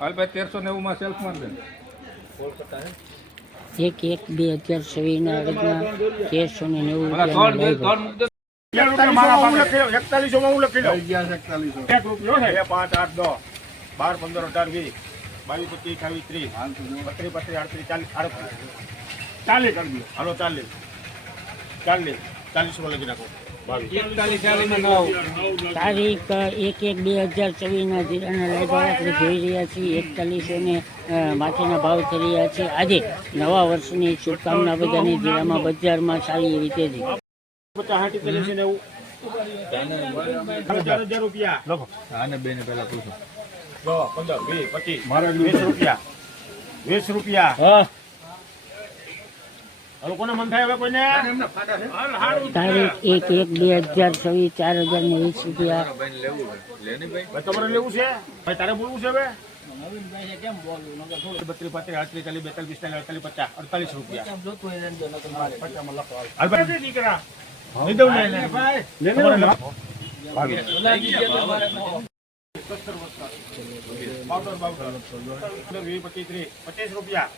હાલ ભાઈ 1390 માં સેલ્ફ માર દે. 1/1/2024 અડદના 1390 મારા ત્રણ દે, ત્રણ મૂક દે. 41 માં હું લખી લઉં. 41 માં હું લખી લઉં. 1 રૂપિયો છે. 2 5 8 10 12 15 18 20 22 25 28 30 32 33 40 40 કરી દો. હાલો 40 40 માં લખી નાખો. 41 માં નવ. તારીખ 1/1/2024 જીરાના લાઈવા આપણે જોઈ રહ્યા છીએ. 41 માથેના ભાવ થઈ રહ્યા છે. આજે નવા વર્ષની શુભકામના બધાની. જીરામાં બજારમાં સારી એવી તેજી. 50 60 ને 4000 રૂપિયા લખો. આને બે ને પહેલા પૂછો. 10 15 20 25 20 રૂપિયા 20 રૂપિયા. હા, હવે કોને મન થાય? હવે કોઈને તારીખ 1/1/2024 4020 રૂપિયા. ભાઈ તમારે લેવું છે? ભાઈ તારે બોલવું છે? હવે 32 35 38 40 42 45 48 રૂપિયા. હાલ ભાઈ દીકરા નહીં દઉં ને ભાઈ લે લે 25 રૂપિયા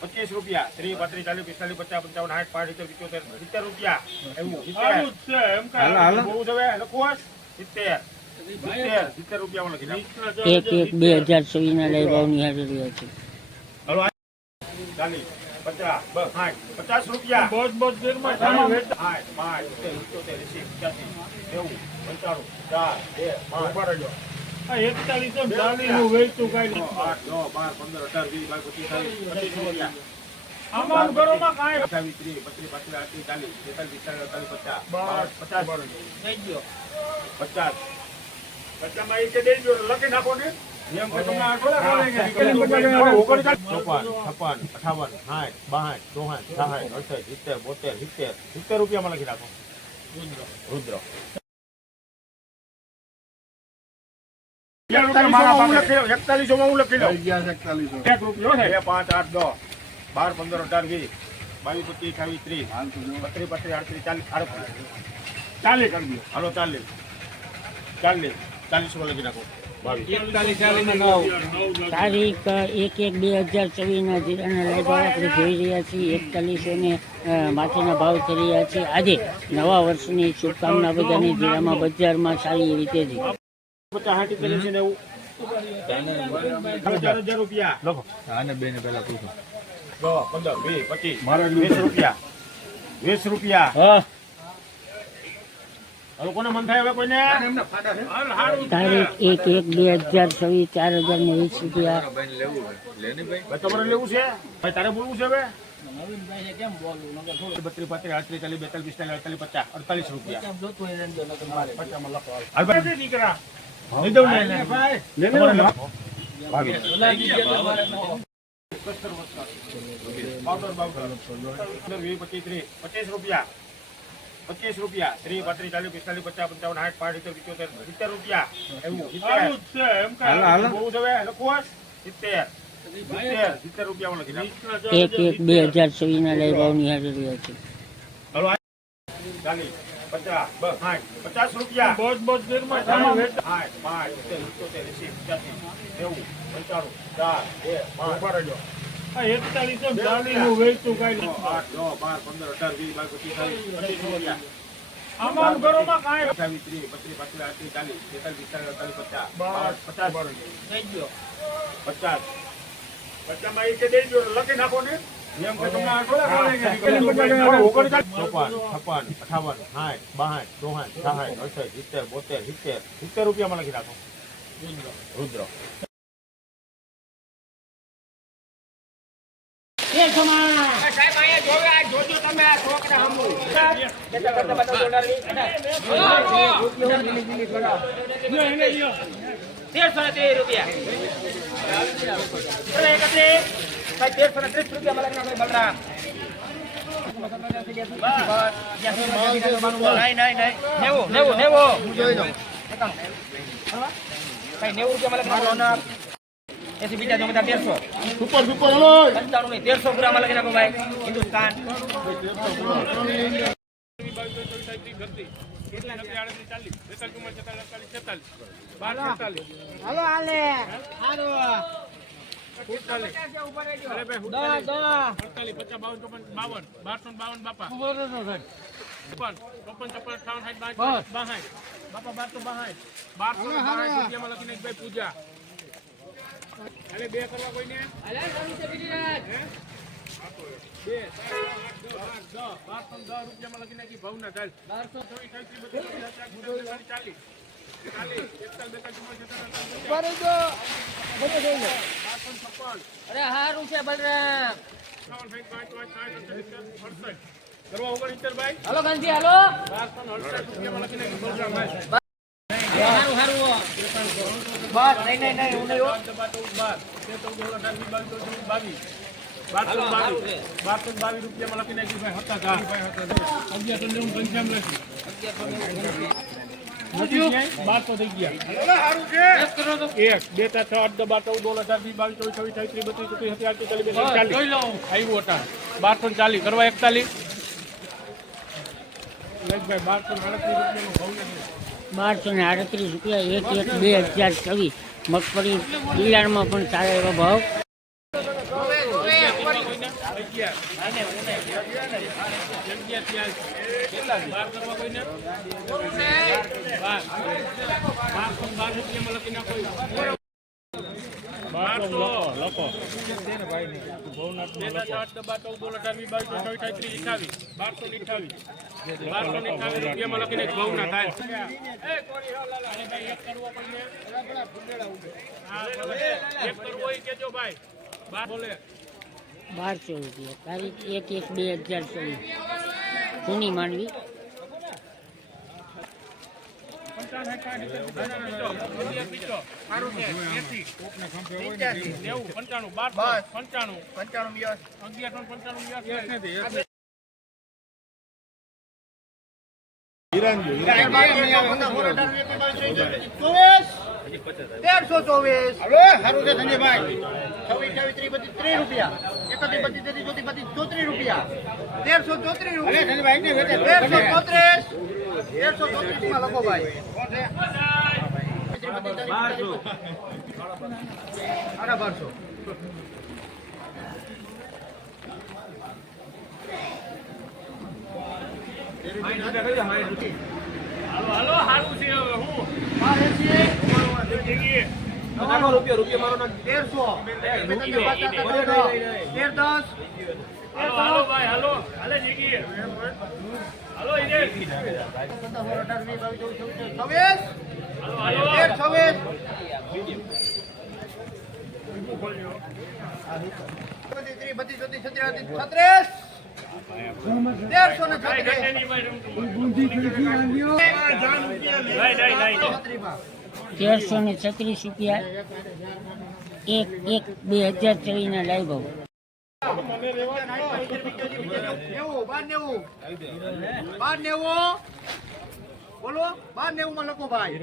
25 રૂપિયા 30 32 40 45 50 55 60 રૂપિયા એવું 70 બહુ છે. હવે લખો 70 રૂપિયામાં લખી નાખો. 1/1/2024 લાઈવા નિહાળી રહ્યા છે. હલો 40 50 50 રૂપિયા બસ બસ દેરમાં 60 5 70 80 85 90 નું વેચતું કાઈ 8 9 12 15 18 20 22 25 આમાં ઘરોમાં કાઈ 28 30 32 33 40 45 50 50 માં એક દે જો લખી નાખો ને. એમ કે તમને આટલો બોલે કે 56 58 60 રૂપિયામાં લખી નાખો. રુદ્ર 41 માં હું લખી લઉં. 1 રૂપિયો છે. 2 5 8 10 12 15 18 20 22 25 28 30 40 કરી દો. હાલો 40 માં લખી નાખો. 41 માં નવ. તારીખ 1/1/2024 જીરાના લાઈવા આપણે જોઈ રહ્યા છીએ. 41 માથેના ભાવ થઈ રહ્યા છે. આજે નવા વર્ષની શુભકામના બધાની. જીરામાં બજારમાં સારી એવી તેજી. 50 60 ને 4000 રૂપિયા લખો. આને બે ને પહેલા પૂછો. 10 15 20 25 20 રૂપિયા 20 રૂપિયા. હા, હવે કોને મન થાય? હવે કોઈને તારીખ 1/1/2024 4020 રૂપિયા. ભાઈ તમારે લેવું છે? ભાઈ તારે બોલવું છે? હવે 32 35 38 40 42 45 રૂપિયા. હાલ ભાઈ દીકરા નહીં દઉં ને ભાઈ લે લે 25 રૂપિયા 25 રૂપિયા 30 32 40 45 50 55 60 રૂપિયા એવું 70 બહુ છે. હવે લખો 70 રૂપિયામાં લખી નાખો. 1/1/2024 લાઈવા નિહાળી રહ્યા છે. હલો 40 50 50 રૂપિયા બસ બસ દેરમાં 5 70 80 85 90 નું વેચતું કાઈ 8 9 12 15 18 20 22 25 આમાં ઘરોમાં કાઈ 28 30 32 33 40 50 માં એક દે જો લખી નાખો ને. એમ કે તમને આટલો બોલે કે 56 રૂપિયામાં લખી નાખો. રુદ્ર 1330 રૂપિયા 1330 રૂપિયા મળે બલરામ. નહીં 90 રૂપિયા મળે. એસી બીજા જો બધા 1300 સુપર સુપર હલો 95 નહીં 1300 પૂરામાં લખી નાખો ભાઈ. હિન્દુસ્તાન પૂજા અરે બે કરવા કોઈને બે 1210 રૂપિયામાં લખી નાખી ભાવના ચાલ 1240 અરે હારું છે બલરામ કરવા ઉપર ભાઈ હાલો ગાંધી હાલો 1268 રૂપિયામાં લખી નાખી બલરામ હારું હારું બસ નહીં હું નહીં હો 1222 રૂપિયામાં લખી નાખ્યું ભાઈ હતા 1195 લખી 1200 થઈ ગયા એક બે ત્રણ છ આઠ 12 14 18 20 22 23 આવ્યું હતા 1240 કરવા 41 ભાઈ 1238 રૂપિયા 1/1/2024 મગફળી પિલાણમાં પણ સારા એવા ભાવ બોલે 1200 રૂપિયા તારીખ 1/1/2024 જૂની માંડવી હાલો હારું છે હું રૂપિયા મારો 1300 હાલો ભાઈ હાલો હાલે જીગી હાલો ઈને ₹1336 રૂપિયા 1/1/2024 ના લાઈવ ભાવ બોલો 1290 માં લખો ભાઈ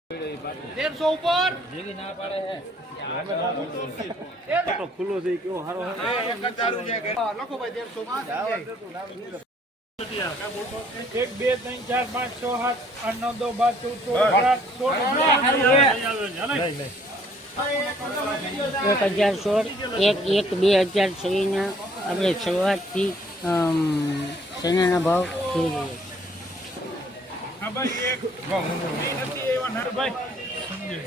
1300 ઉપર ખુલ્લો થઈ કેવો હારો લખો ભાઈ 1300 માં 1 2 3 4 5 6 7 8 9 10 12 1016 ના આપણે શરૂઆતથી સોનાના ભાવ થઈ રહ્યા છે હા ભાઈ એક નથી એવા નર ભાઈ સમજે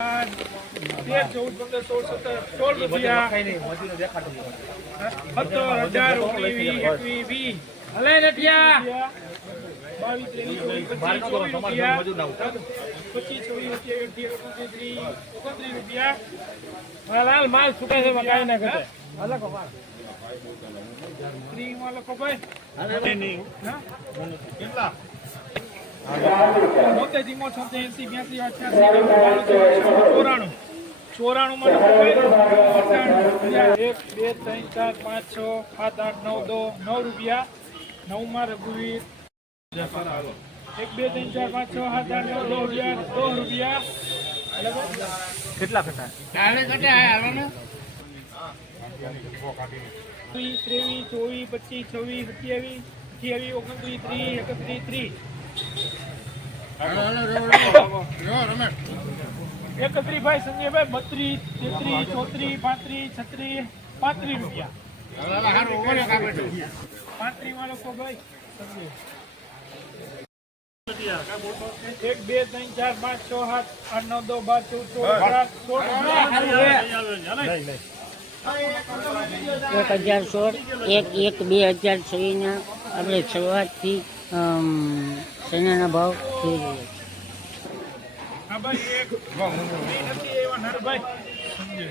14 15 16 17 રૂપિયા 17 18 19 હલે નટિયા 22 રૂપિયા 25 રૂપિયા લાલ માલ સુકાય છે કાંઈ ના ઘટે હલકો માલ ફ્રી માં લખો ભાઈ કેટલા 79 86 84 ચોરાણું માં 1 2 3 4 5 6 7 8 9 9 રૂપિયા 9 માં રઘુવીર 1 2 3 4 5 6 7 8 9 2 રૂપિયા કેટલા ઘટા હાલે ઘટે હાલો ને 23, 24, 25, 26, 27, 28, 29, 30, 31, 31 ભાઈ સંજયભાઈ 32, 33, 34, 35, 36, 35 રૂપિયા 35 માં લોકો ભાઈ સંજય 1, 2, 3, 4, 5, 6, 7, 8, 9, 10, 12, 13, 14, 2016 ના આપણે શરૂઆતથી ચણાના ભાવ થઈ રહ્યા છે. હા ભાઈ એક નથી એવા નરભાઈ સંજય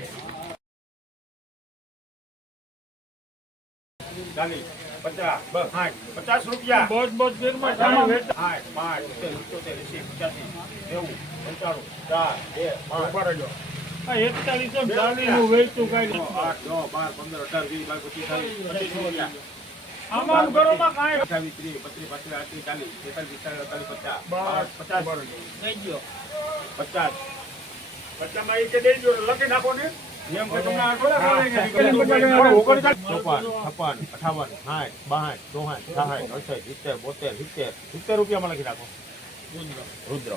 40, 50, 50 રૂપિયા. બસ બસ ફેરમાં 8, 5, 70, 80, 85, 90, 90, 10, 5, 10, આમાં ઘરોમાં કાંઈ 28, 30, 32, 33, 40, 45, 50, 50, 50 માં એ કે દેજો લખી નાખો ને એમ કે તમને આ થોડા બોલે કે 54, 56, 58, 60, 62, 63, 64, 65, 70, 72, 70 રૂપિયામાં લખી નાખો રુદ્ર